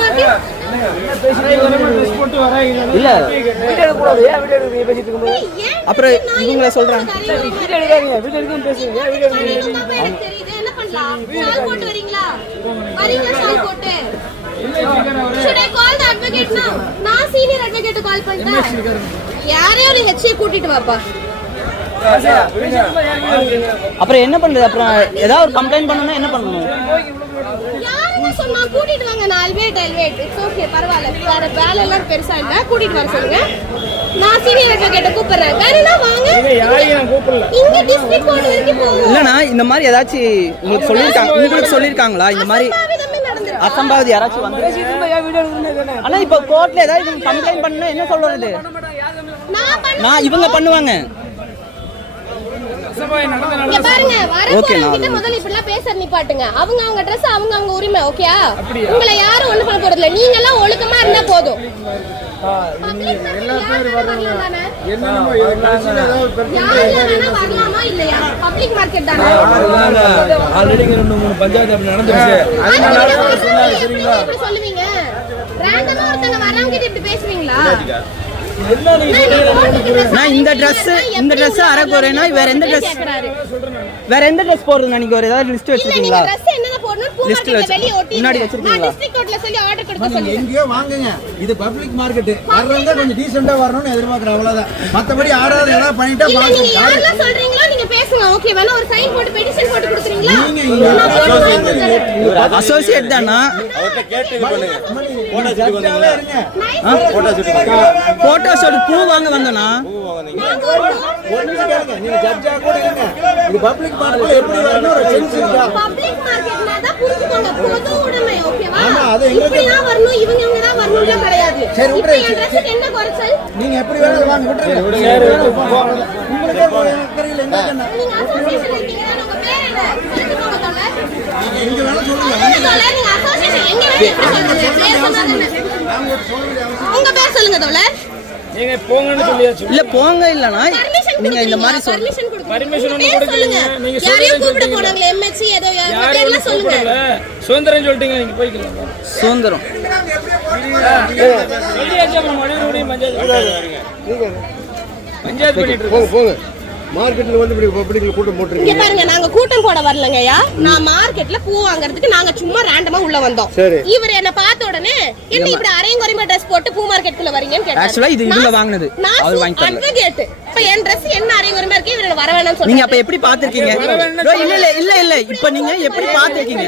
Market இல்ல video எடுக்க கூடாது. ஏன் வீடியோ எடுக்க பேசிட்டு இருக்கும்போது அப்புறம் இவங்கள சொல்றாங்க வீடியோ எடுக்காதீங்க. வீடியோ எடுக்கும் பேசுங்க. ஏன் வீடியோ எடுக்க தெரியுது என்ன பண்ணலாம்? ஷால் போட்டு வரீங்களா? வரீங்களா ஷால் போட்டு? Should I call the advocate now? நான் சீனியர் அட்வொகேட் கால் பண்ணிட்டேன். யாரையும் ஒரு ஹெச்ஏ கூட்டிட்டு வாப்பா. அப்புறம் என்ன பண்றது? அப்புறம் ஏதாவது ஒரு கம்ப்ளைண்ட் பண்ணனும்னா என்ன பண்ணனும்? யாருங்க சொன்னா கூட்டிட்டு வாங்க. நான் வெயிட் இட்ஸ் ஓகே பரவாயில்லை. வேற வேலை எல்லாம் பெருசா இல்ல. கூட்டிட்டு வர சொல்லுங்க. நான் சீனியர் அட்வொகேட்ட கூப்பிடுறேன். வேறனா வாங்க. யாரையும் நான் கூப்பிடல. இங்க டிஸ்ட்ரிக்ட் கோர்ட் வரைக்கும் போங்க. இல்லனா இந்த மாதிரி ஏதாச்சும் உங்களுக்கு சொல்லிருக்காங்களா இந்த மாதிரி அசம்பாவித யாராச்சும் வந்து ஆனா இப்ப கோர்ட்ல ஏதாவது கம்ப்ளைண்ட் பண்ணா என்ன சொல்றது? நான் இவங்க பண்ணுவாங்க. இங்க பாருங்க வரப்போறவங்க முதல்ல இப்படிலாம் பேச நிப்பாட்டுங்க. அவங்க Dress அவங்க உரிமை. ஓகேயா? உங்களை யாரும் ஒண்ணு பண்ண போறது இல்ல. நீங்க எல்லாம் ஒழுக்கமா இருந்தா போதும். வரலாமா இல்லையா? பப்ளிக் மார்க்கெட் தானே. ஆல்ரெடி 2-3 பஞ்சாயத்து அப்படி நடந்துருச்சு. இப்படி சொல்லுவீங்க. ரேண்டமா ஒருத்தங்க வரவங்க கிட்ட இப்படி பேசுவீங்களா? நான் இந்த Dress அரகோரேனா வேற எந்த Dress போடுறது நினைக்க ஒரு ஏதாவது லிஸ்ட் வச்சிருக்கீங்களா? Dress என்னத போடணும்? பூமார்க்கெட்ல வெளிய ஒட்டி முன்னாடி வச்சிருக்கீங்களா? நான் டிஸ்ட்ரிக்ட் கோர்ட்ல சொல்லி ஆர்டர் கொடுக்க சொல்லுங்க. எங்கயோ வாங்குங்க. இது பப்ளிக் மார்க்கெட். வர்றவங்க கொஞ்சம் டீசென்ட்டா வரணும்னு எதிர்பார்க்கற அவ்வளவுதான். மத்தபடி யாராவது ஏதாவது பண்ணிட்டா பாருங்க. நீங்க யாரெல்லாம் சொல்றீங்களோ நீங்க பேசுங்க. ஓகே வேணா ஒரு சைன் போட்டு பெட்டிஷன் போட்டு கொடுத்துறீங்களா? நீங்க அசோசியேட் தானா? அவர்ட்ட கேட்டு இது பண்ணுங்க. போட்டோ ஷூட் பூ வாங்க வந்தனா? நீங்க ஜட்ஜா கூட இருங்க. இது பப்ளிக் மார்க்கெட்ல எப்படி வரணும் ஒரு சென்ஸ் இருக்கா? பப்ளிக் மார்க்கெட்னா தான் புரிஞ்சுக்கோங்க. பொது உடைமை. ஓகேவா? ஆமா அது இப்படி தான் வரணும். இவங்க தான் வரணும்ல கிடையாது. சரி இப்போ என் Dress என்ன குறைச்சல்? நீங்க எப்படி வேணாலும் வாங்க விட்டுருங்க. உங்களுக்கு தெரியல என்ன என்ன நீங்க அசோசியேஷன் இருக்கீங்க. உங்க பேர் என்ன? சொல்லுங்க தோழர். எங்க வேணா சொல்லுங்க. தோழர் நீங்க அசோசியேஷன் எங்க வேணா சொல்லுங்க. உங்க பேர் சொல்லுங்க தோழர். நீங்க போங்கன்னு சொல்லியாச்சு. இல்ல போங்க இல்லனா நீங்க இந்த மாதிரி பர்மிஷன் ஒண்ணு கொடுக்கலங்க. நீங்க யாரையும் கூப்பிட போறாங்களே எம்எச்சி ஏதோ பேர்லாம் சொல்லுங்க. சுதந்திரம் சொல்லிட்டீங்க. நீங்க போய்க்கலாம். சுதந்திரம் சொல்லியாச்சு. அப்புறம் மறுபடியும் பஞ்சாயத்து பண்ணிட்டு போங்க போங்க. மார்க்கெட்ல வந்து இப்படி பப்ளிக்ல கூட்டம் போட்டுறீங்க. இங்க பாருங்க நாங்க கூட்டம் போட வரலங்கயா. நான் மார்க்கெட்ல பூ வாங்குறதுக்கு நாங்க சும்மா ரேண்டமா உள்ள வந்தோம். இவர் என்ன பார்த்த உடனே என்ன இப்படி அரையங்குறைமா Dress போட்டு பூ மார்க்கெட்குள்ள வரீங்கன்னு கேட்டாரு. ஆக்சுவலா இது இவங்க வாங்குனது. அவர் வாங்கி தரல. அட்வொகேட். இப்ப என் Dress என்ன அரையங்குறைமா இருக்கு இவர வர வேணாம்னு சொல்றீங்க. நீங்க அப்ப எப்படி பாத்துர்க்கீங்க? இல்ல இப்ப நீங்க எப்படி பாத்துர்க்கீங்க?